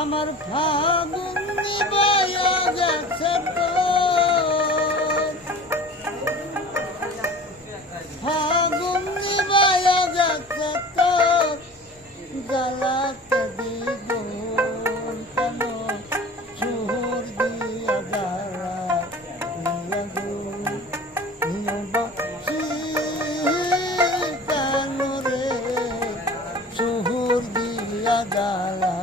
আমার ফাগুন নিবাইয়া গেছে তো, ফাগুন নিবাইয়া গেছে তো, জ্বালাতে দ্বিগুণ কেন সুর দিয়া জ্বালা বাসি কেন রে সুর দিয়া জ্বালা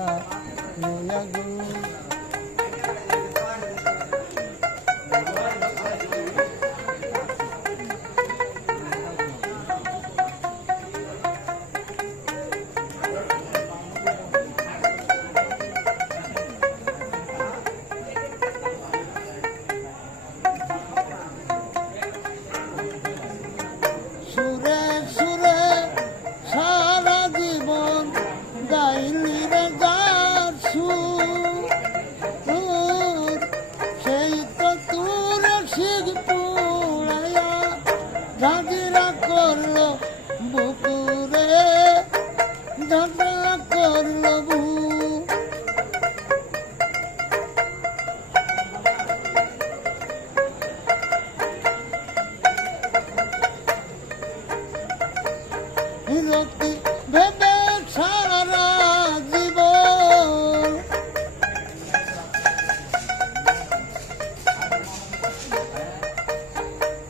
সুরে সুরে সারা জীবন গাইলি রে গার সুর, সেই তো তোর শিখ পুড়াইয়া ঝাঁঝরা করলো বুকুরে, ঝাঁঝরা করলো বুক। বিরক্তি ভেবে সারা জীবন,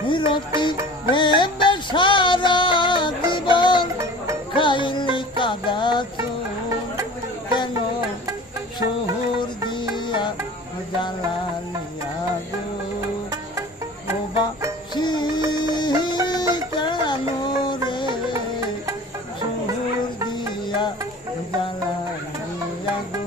বিরক্তি ভেবে সারা জীবন খাইলি কাদা চুন কেন শহর দিয়া জ্বালালিয়া গো ও বাসি কেন রে শহর দিয়া জ্বালালিয়া গো।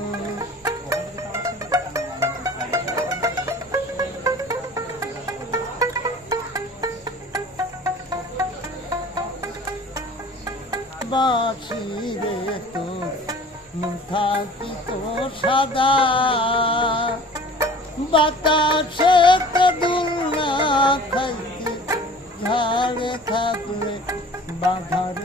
বাসি রে তো থাকি তো সাদা, বাতাসে তো দুলনা খাইতে ঝাড়ে থাকলে বাধার